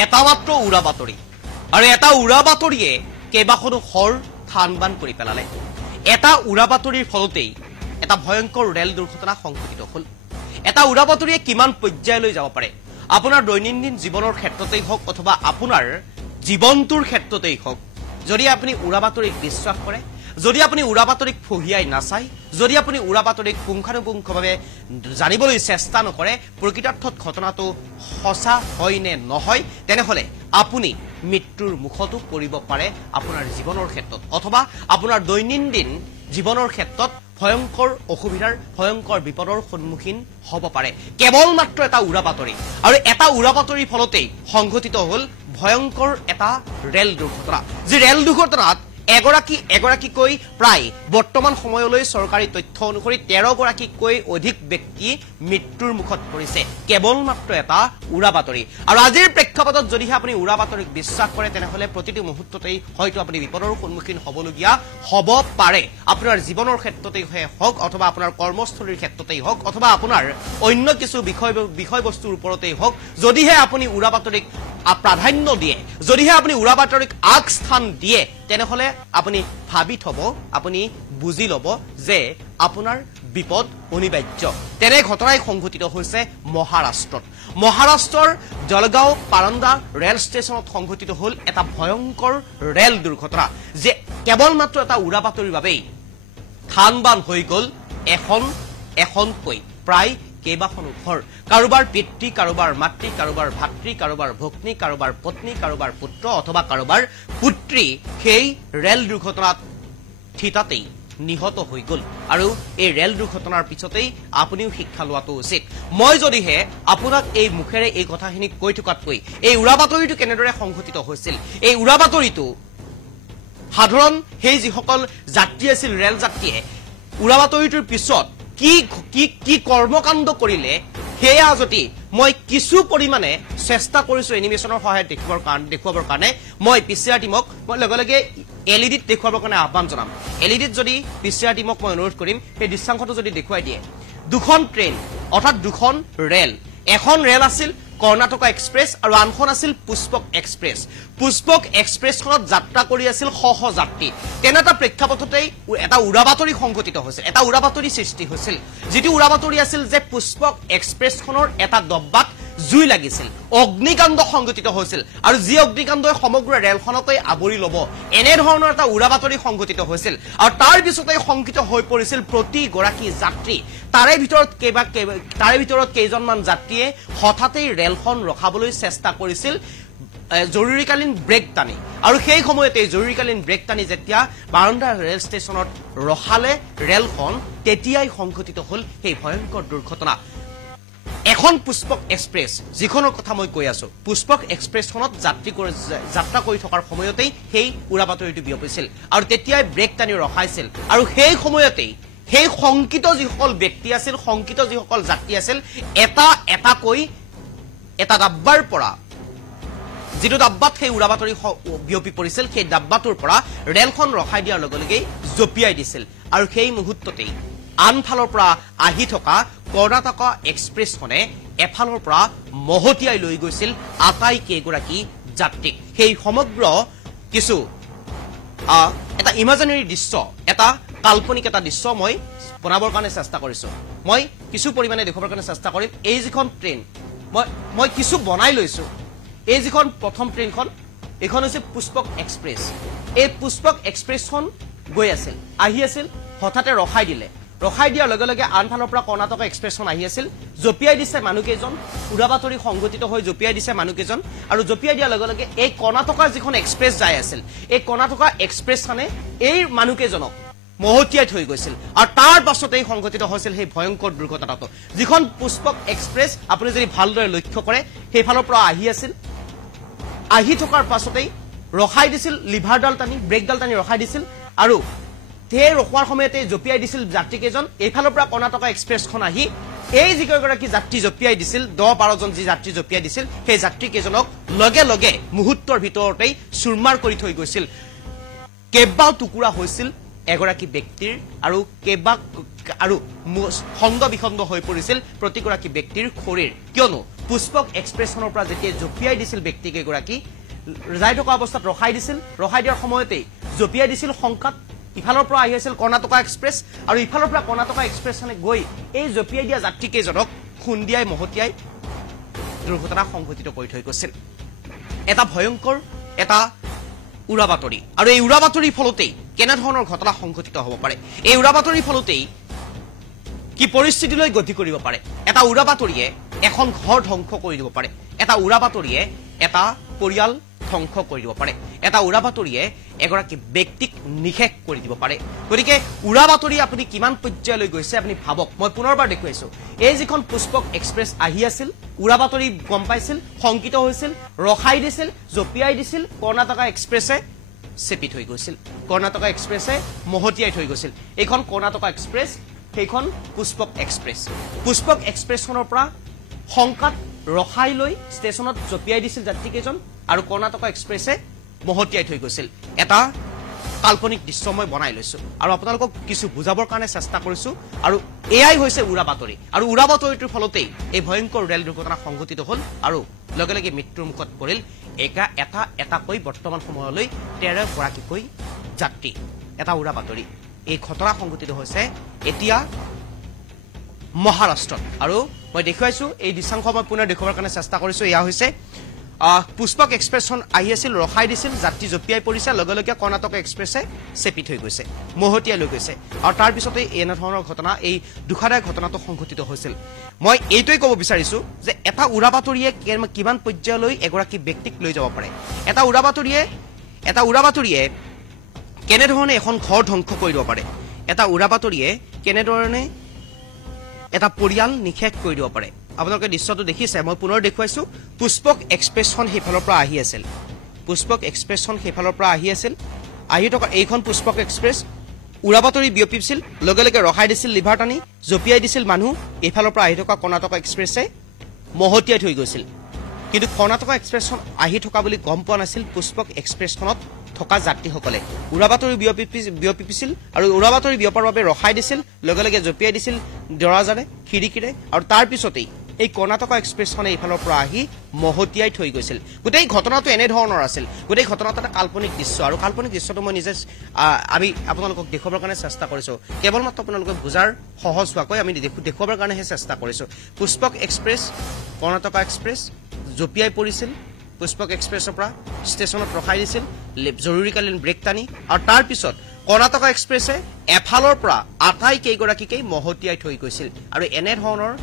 এটা মাত্ৰ উৰা বাতৰি আৰু এটা উৰা বাতৰিয়ে কেইবাখনো হৰ থান বান কৰি পেলালে এটা উৰা বাতৰিৰ ফলতেই এটা ভয়ংকৰ ৰেল দুৰ্ঘটনা সংঘটিত হ'ল এটা উৰা বাতৰিয়ে কিমান পৰ্যায়লৈ যাব পাৰে আপোনাৰ দৈনন্দিন জীৱনৰ ক্ষেত্ৰতেই হওক অথবা আপোনাৰ জীৱনটোৰ ক্ষেত্ৰতেই হওক যদি আপুনি উৰা বাতৰিক বিশ্বাস কৰে যদি আপুনি উৰা বাতৰিক ফহিয়াই নাচায় যদি আপুনি উৰা বাতৰিক পুংখানুপুংখভাৱে জানিবলৈ চেষ্টা নকৰে প্ৰকৃতাৰ্থত ঘটনাটো সঁচা হয় নে নহয় তেনেহলে আপুনি মৃত্যুৰ মুখতো পৰিব পাৰে আপোনাৰ জীৱনৰ ক্ষেত্ৰত অথবা আপোনাৰ দৈনন্দিন জীৱনৰ ক্ষেত্ৰত ভয়ংকৰ অসুবিধাৰ ভয়ংকৰ বিপদৰ সন্মুখীন হ'ব পাৰে কেৱল মাত্ৰ এটা উৰা বাতৰি আৰু এটা উৰা বাতৰিৰ ফলতেই সংঘটিত হ'ল ভয়ংকৰ এটা ৰেল দুৰ্ঘটনা যে ৰেল দুৰ্ঘটনাত এগৰাকীকৈ প্ৰায় বৰ্তমান সময়লৈ চৰকাৰী তথ্য অনুসৰি 13 গৰাকীকৈ অধিক ব্যক্তি মৃত্যুৰ মুখত পৰিছে কেৱল মাত্ৰ এটা উৰা বাতৰি আৰু আজিৰ প্ৰেক্ষাপটত যদিহে আপুনি উৰা বাতৰিক বিশ্বাস কৰে তেনেহলে প্ৰতিটো মুহূৰ্ততেই হয়তো আপুনি বিপদৰ সন্মুখীন হ'বলগীয়া হ'ব পাৰে আপোনাৰ জীৱনৰ ক্ষেত্ৰতেই হওক অথবা আপোনাৰ কৰ্মস্থলীৰ ক্ষেত্ৰতেই হওক অথবা আপোনাৰ অন্য কিছু বিষয়বস্তুৰ ওপৰতেই হওক যদিহে আপুনি উৰা বাতৰিক প্ৰাধান্য দিয়ে যদিহে আপুনি উৰা বাতৰিক আগস্থান দিয়ে তেনেহলে আপুনি ভাবি থব আপুনি বুজি লব যে আপোনাৰ বিপদ অনিবাৰ্য তেনে ঘটনাই সংঘটিত হৈছে মহাৰাষ্ট্ৰৰ জলগাঁও পাৰন্দা ৰেল ষ্টেচনত সংঘটিত হ'ল এটা ভয়ংকৰ ৰেল দুৰ্ঘটনা যে কেৱল মাত্ৰ এটা উৰা বাতৰিৰ বাবেই থানবান হৈ গ'ল এখনকৈ প্ৰায় কেইবাখনো ঘৰ কাৰোবাৰ পিতৃ কাৰোবাৰ মাতৃ কাৰোবাৰ ভাতৃ কাৰোবাৰ ভগ্নী কাৰোবাৰ পত্নী কাৰোবাৰ পুত্ৰ অথবা কাৰোবাৰ পুত্ৰী সেই ৰেল দুৰ্ঘটনাত থিতাতেই নিহত হৈ গ'ল আৰু এই ৰেল দুৰ্ঘটনাৰ পিছতেই আপুনিও শিক্ষা লোৱাটো উচিত মই যদিহে আপোনাক এই মুখেৰে এই কথাখিনি কৈ থকাতকৈ এই উৰা বাতৰিটো কেনেদৰে সংঘটিত হৈছিল এই উৰা বাতৰিটো সাধাৰণ সেই যিসকল যাত্ৰী আছিল ৰেল যাত্ৰীয়ে উৰা বাতৰিটোৰ পিছত কি কৰ্মকাণ্ড কৰিলে হেয়া যদি মই কিছু পৰিমাণে চেষ্টা কৰিছো এনিমেশনৰ সহায়ত দেখুৱাবৰ কাৰণে মই পিচিআৰ টিমক মই লগে এলইডিত দেখুৱাবৰ কাৰণে আহ্বান জনাম এলইডিত যদি পিচিআৰ টিমক মই অনুৰোধ কৰিম সেই দৃশ্যাংশটো যদি দেখুৱাই দিয়ে দুখন ট্ৰেইন অৰ্থাৎ দুখন ৰেল এখন ৰেল আছিল কৰ্ণাটকা এক্সপ্ৰেছ আৰু আনখন আছিল পুষ্পক এক্সপ্ৰেছখনত যাত্ৰা কৰি আছিল শ যাত্ৰী তেনে এটা প্ৰেক্ষাপটতেই এটা উৰা বাতৰি সংঘটিত হৈছিল এটা উৰা বাতৰি সৃষ্টি হৈছিল যিটো উৰা বাতৰি আছিল যে পুষ্পক এক্সপ্ৰেছখনৰ এটা ডব্বাত জুই লাগিছিল অগ্নিকাণ্ড সংঘটিত হৈছিল আৰু যি অগ্নিকাণ্ডই সমগ্ৰ ৰেলখনকৈ আৱৰি ল'ব এনে ধৰণৰ এটা উৰা বাতৰি সংঘটিত হৈছিল আৰু তাৰ পিছতে শংকিত হৈ পৰিছিল প্ৰতিগৰাকী যাত্ৰী তাৰে ভিতৰত কেইজনমান যাত্ৰীয়ে হঠাতেই ৰেলখন ৰখাবলৈ চেষ্টা কৰিছিল জৰুৰীকালীন ব্ৰেক টানি আৰু সেই সময়তে জৰুৰীকালীন ব্ৰেক টানি যেতিয়া বাৰণ্ডা ৰেল ষ্টেচনত ৰখালে ৰেলখন তেতিয়াই সংঘটিত হ'ল সেই ভয়ংকৰ দুৰ্ঘটনা এখন পুষ্পক এক্সপ্ৰেছ যিখনৰ কথা মই কৈ আছো পুষ্পক এক্সপ্ৰেছখনত যাত্ৰা কৰি থকাৰ সময়তেই সেই উৰা বাতৰিটো বিয়পিছিল আৰু তেতিয়াই ব্ৰেক টানি ৰখাইছিল আৰু সেই সময়তেই সেই শংকিত যিসকল ব্যক্তি আছিল শংকিত যিসকল যাত্ৰী আছিল এটাকৈ এটা ডাব্বাৰ পৰা যিটো ডাব্বাত সেই উৰা বাতৰি বিয়পি পৰিছিল সেই ডাব্বাটোৰ পৰা ৰেলখন ৰখাই দিয়াৰ লগে জপিয়াই দিছিল আৰু সেই মুহূৰ্ততেই আনফালৰ পৰা আহি থকা কৰ্ণাটকা এক্সপ্ৰেছখনে এফালৰ পৰা মহতিয়াই লৈ গৈছিল আটাইকেইগৰাকী যাত্ৰীক সেই সমগ্ৰ কিছু এটা ইমাজিনাৰী দৃশ্য এটা কাল্পনিক এটা দৃশ্য মই বনাবৰ কাৰণে চেষ্টা কৰিছো মই কিছু পৰিমাণে দেখুৱাবৰ কাৰণে চেষ্টা কৰিম এই যিখন ট্ৰেইন মই কিছু বনাই লৈছো এই যিখন প্ৰথম ট্ৰেইনখন এইখন হৈছে পুষ্পক এক্সপ্ৰেছ এই পুষ্পক এক্সপ্ৰেছখন গৈ আছিল আহি আছিল হঠাতে ৰখাই দিয়াৰ লগে আনফালৰ পৰা কৰ্ণাটকা এক্সপ্ৰেছখন আহি আছিল জপিয়াই দিছে মানুহকেইজন উৰা বাতৰি সংঘটিত হৈ জপিয়াই দিছে মানুহকেইজন আৰু জপিয়াই দিয়াৰ লগে এই কৰ্ণাটকাৰ যিখন এক্সপ্ৰেছ যাই আছিল এই কৰ্ণাটকা এক্সপ্ৰেছখনে এই মানুহকেইজনক মহতিয়াই থৈ গৈছিল আৰু তাৰ পাছতেই সংঘটিত হৈছিল সেই ভয়ংকৰ দুৰ্ঘটনাটো যিখন পুষ্পক এক্সপ্ৰেছ আপুনি যদি ভালদৰে লক্ষ্য কৰে সেইফালৰ পৰা আহি আছিল আহি থকাৰ পাছতেই ৰখাই দিছিল লিভাৰডাল টানি ব্ৰেকডাল টানি ৰখাই দিছিল আৰু সেই ৰখোৱাৰ সময়তে জপিয়াই দিছিল যাত্ৰীকেইজন এইফালৰ পৰা কৰ্ণাটকা এক্সপ্ৰেছখন আহি এই যিকেইগৰাকী যাত্ৰী জপিয়াই দিছিল 10-12 জন যি যাত্ৰী জপিয়াই দিছিল সেই যাত্ৰীকেইজনক লগে মুহূৰ্তৰ ভিতৰতেই চুৰমাৰ কৰি থৈ গৈছিল কেইবাও টুকুৰা হৈছিল এগৰাকী ব্যক্তিৰ আৰু কেবা আৰু খণ্ড বিখণ্ড হৈ পৰিছিল প্ৰতিগৰাকী ব্যক্তিৰ শৰীৰ কিয়নো পুষ্পক এক্সপ্ৰেছনৰ পৰা যেতিয়া জপিয়াই দিছিল ব্যক্তিকেইগৰাকী যাই থকা অৱস্থাত ৰখাই দিয়াৰ সময়তেই জপিয়াই দিছিল শংকাত ইফালৰ পৰা আহি আছিল কৰ্ণাটকা এক্সপ্ৰেছ আৰু ইফালৰ পৰা কৰ্ণাটকা এক্সপ্ৰেছনে গৈ এই জপিয়াই দিয়া যাত্ৰীকেইজনক খুন্দিয়াই মহতিয়াই দুৰ্ঘটনা সংঘটিত কৰি থৈ গৈছিল এটা ভয়ংকৰ এটা উৰা বাতৰি আৰু এই উৰা বাতৰিৰ ফলতেই কেনেধৰণৰ ঘটনা সংঘটিত হ'ব পাৰে এই উৰা বাতৰিৰ ফলতেই কি পৰিস্থিতিলৈ গতি কৰিব পাৰে এটা উৰা বাতৰিয়ে এখন ঘৰ ধ্বংস কৰি দিব পাৰে এটা উৰা বাতৰিয়ে এটা পৰিয়াল ধ্বংস কৰি দিব পাৰে এটা উৰা বাতৰিয়ে এগৰাকী ব্যক্তিক নিশেষ কৰি দিব পাৰে গতিকে উৰা বাতৰি আপুনি কিমান পৰ্যায়লৈ গৈছে আপুনি ভাবক মই পুনৰবাৰ দেখুৱাইছো এই যিখন পুষ্পক এক্সপ্ৰেছ আহি আছিল উৰা বাতৰি গম পাইছিল সংকিত হৈছিল ৰখাই দিছিল জপিয়াই দিছিল কৰ্ণাটকা এক্সপ্ৰেছে চেপি থৈ গৈছিল কৰ্ণাটকা এক্সপ্ৰেছে মহতিয়াই থৈ গৈছিল এইখন কৰ্ণাটকা এক্সপ্ৰেছ সেইখন পুষ্পক এক্সপ্ৰেছখনৰ পৰা শংকাত ৰখাই লৈ ষ্টেচনত জপিয়াই দিছিল যাত্ৰীকেইজন আৰু কৰ্ণাটকা এক্সপ্ৰেছে মহতিয়াই থৈ গৈছিল এটা কাল্পনিক দৃশ্য মই বনাই লৈছো আৰু আপোনালোকক কিছু বুজাবৰ কাৰণে চেষ্টা কৰিছো আৰু এয়াই হৈছে উৰা বাতৰি আৰু উৰা বাতৰিটোৰ ফলতেই এই ভয়ংকৰ ৰেল দুৰ্ঘটনা সংঘটিত হ'ল আৰু লগে লগে মৃত্যুৰ মুখত পৰিল এটাকৈ বৰ্তমান সময়লৈ 13 গৰাকীকৈ যাত্ৰী এটা উৰা বাতৰি এই ঘটনা সংঘটিত হৈছে এতিয়া মহাৰাষ্ট্ৰত আৰু মই দেখুৱাইছো এই দৃশ্যাংশ মই পুনৰ দেখুৱাবৰ কাৰণে চেষ্টা কৰিছো এয়া হৈছে পুষ্পক এক্সপ্ৰেছখন আহি আছিল ৰখাই দিছিল যাত্ৰী জপিয়াই পৰিছে লগে লগে কৰ্ণাটক এক্সপ্ৰেছে চেপি থৈ গৈছে মহতিয়াই লৈ গৈছে আৰু তাৰ পিছতে এনেধৰণৰ ঘটনা এই দুখদায়ক ঘটনাটো সংঘটিত হৈছিল মই এইটোই ক'ব বিচাৰিছো যে এটা উৰা বাতৰিয়ে কিমান পৰ্যায়লৈ এগৰাকী ব্যক্তিক লৈ যাব পাৰে এটা উৰা বাতৰিয়ে কেনেধৰণে এখন ঘৰ ধ্বংস কৰি দিব পাৰে এটা উৰা বাতৰিয়ে কেনেধৰণে এটা পৰিয়াল নিশেষ কৰি দিব পাৰে আপোনালোকে দৃশ্যটো দেখিছে মই পুনৰ দেখুৱাইছো পুষ্পক এক্সপ্ৰেছখন সেইফালৰ পৰা আহি আছিল আহি থকা এইখন পুষ্পক এক্সপ্ৰেছ উৰা বাতৰি বিয়পিছিল লগে লগে ৰখাই দিছিল লিভাৰ টানি জপিয়াই দিছিল মানুহ এইফালৰ পৰা আহি থকা কৰ্ণাটকা এক্সপ্ৰেছে মহতিয়াই থৈ গৈছিল কিন্তু কৰ্ণাটকা এক্সপ্ৰেছখন আহি থকা বুলি গম পোৱা নাছিল পুষ্পক এক্সপ্ৰেছখনত থকা যাত্ৰীসকলে উৰা বাতৰি বিয়পিছিল আৰু উৰা বাতৰি বিয়পাৰ বাবে ৰখাই দিছিল লগে লগে জপিয়াই দিছিল দৰাজাৰে খিৰিকীৰে আৰু তাৰ পিছতেই এই কৰ্ণাটকা এক্সপ্ৰেছখনে এইফালৰ পৰা আহি মহতিয়াই থৈ গৈছিল গোটেই ঘটনাটো এনেধৰণৰ আছিল গোটেই ঘটনাটো এটা কাল্পনিক দৃশ্য আৰু কাল্পনিক দৃশ্যটো মই নিজে আমি আপোনালোকক দেখুৱাবৰ কাৰণে চেষ্টা কৰিছো কেৱল মাত্ৰ আপোনালোকে বুজাৰ সহজ হোৱাকৈ আমি দেখুৱাবৰ কাৰণেহে চেষ্টা কৰিছো পুষ্পক এক্সপ্ৰেছ কৰ্ণাটকা এক্সপ্ৰেছ জপিয়াই পৰিছিল পুষ্পক এক্সপ্ৰেছৰ পৰা ষ্টেচনত ৰখাই দিছিল জৰুৰীকালীন ব্ৰেক টানি আৰু তাৰ পিছত কৰ্ণাটকা এক্সপ্ৰেছে এফালৰ পৰা আটাইকেইগৰাকীকেই মহতিয়াই থৈ গৈছিল আৰু এনেধৰণৰ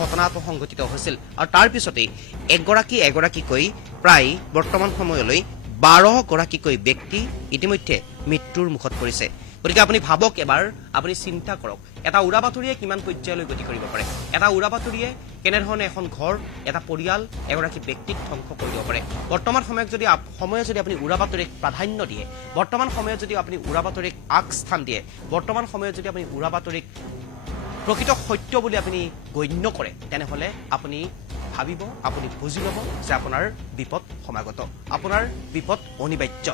ঘটনাটো সংঘটিত হৈছিল আৰু তাৰ পিছতেই এগৰাকীকৈ প্ৰায় বৰ্তমান সময়লৈ 12 গৰাকীকৈ ব্যক্তি ইতিমধ্যে মৃত্যুৰ মুখত পৰিছে গতিকে আপুনি ভাবক এবাৰ আপুনি চিন্তা কৰক এটা উৰা বাতৰিয়ে কিমান পৰ্যায়লৈ গতি কৰিব পাৰে এটা উৰা বাতৰিয়ে কেনেধৰণে এখন ঘৰ এটা পৰিয়াল এগৰাকী ব্যক্তিক ধ্বংস কৰি দিব পাৰে বৰ্তমান সময়ত যদি আপুনি উৰা বাতৰিক প্ৰাধান্য দিয়ে বৰ্তমান সময়ত যদি আপুনি উৰা বাতৰিক আগস্থান দিয়ে বৰ্তমান সময়ত যদি আপুনি উৰা বাতৰিক প্ৰকৃত সত্য বুলি আপুনি গণ্য কৰে তেনেহলে আপুনি ভাবিব আপুনি বুজি ল'ব যে আপোনাৰ বিপদ সমাগত আপোনাৰ বিপদ অনিবাৰ্য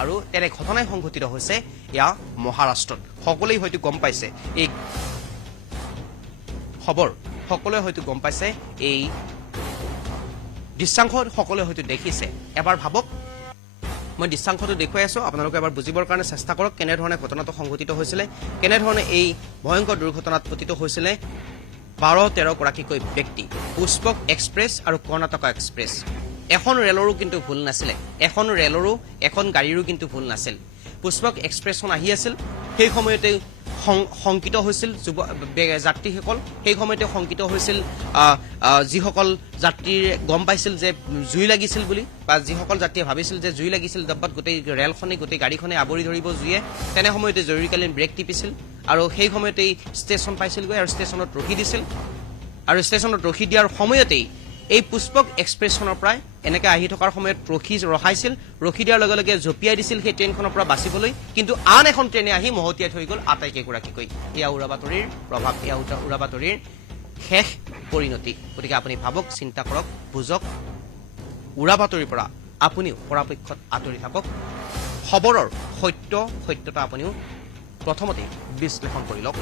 আৰু তেনে ঘটনাই সংঘটিত হৈছে ইয়া মহাৰাষ্ট্ৰত সকলোৱে হয়তো গম পাইছে এই খবৰ সকলোৱে হয়তো গম পাইছে এই দৃশ্যাংশ সকলোৱে হয়তো দেখিছে এবাৰ ভাবক মই দৃশ্যাংশটো দেখুৱাই আছো আপোনালোকে এবাৰ বুজিবৰ কাৰণে চেষ্টা কৰক কেনেধৰণে ঘটনাটো সংঘটিত হৈছিলে কেনেধৰণে এই ভয়ংকৰ দুৰ্ঘটনাত পতিত হৈছিলে 12-13 গৰাকীকৈ ব্যক্তি পুষ্পক এক্সপ্ৰেছ আৰু কৰ্ণাটকা এক্সপ্ৰেছ এখন ৰেলৰো কিন্তু ভুল নাছিলে এখন গাড়ীৰো কিন্তু ভুল নাছিল পুষ্পক এক্সপ্ৰেছখন আহি আছিল সেই সময়তে সংকিত হৈছিল যাত্ৰীসকল সেই সময়তে সংকিত হৈছিল যিসকল যাত্ৰীৰ গম পাইছিল যে জুই লাগিছিল বুলি বা যিসকল যাত্ৰীয়ে ভাবিছিল যে জুই লাগিছিল দব্বাত গোটেই ৰেলখনে গোটেই গাড়ীখনে আৱৰি ধৰিব জুয়ে তেনে সময়তে জৰুৰীকালীন ব্ৰেক টিপিছিল আৰু সেই সময়তেই ষ্টেচন পাইছিলগৈ আৰু ষ্টেচনত ৰখি দিছিল আৰু ষ্টেচনত ৰখি দিয়াৰ সময়তেই এই পুষ্পক এক্সপ্ৰেছখনৰ পৰা এনেকৈ আহি থকাৰ সময়ত ৰখাইছিল ৰখি দিয়াৰ লগে লগে জপিয়াই দিছিল সেই ট্ৰেইনখনৰ পৰা বাচিবলৈ কিন্তু আন এখন ট্ৰেইনে আহি মহতিয়াই থৈ গ'ল আটাইকেইগৰাকীকৈ এয়া উৰা বাতৰিৰ প্ৰভাৱ এয়া উৰা বাতৰিৰ শেষ পৰিণতি গতিকে আপুনি ভাবক চিন্তা কৰক বুজক উৰা বাতৰিৰ পৰা আপুনিও পৰাপক্ষত আঁতৰি থাকক খবৰৰ সত্যতা আপুনিও প্ৰথমতে বিশ্লেষণ কৰি লওক।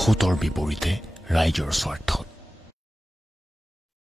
সোঁতৰ বিপৰীতে ৰাইজৰ স্বাৰ্থত।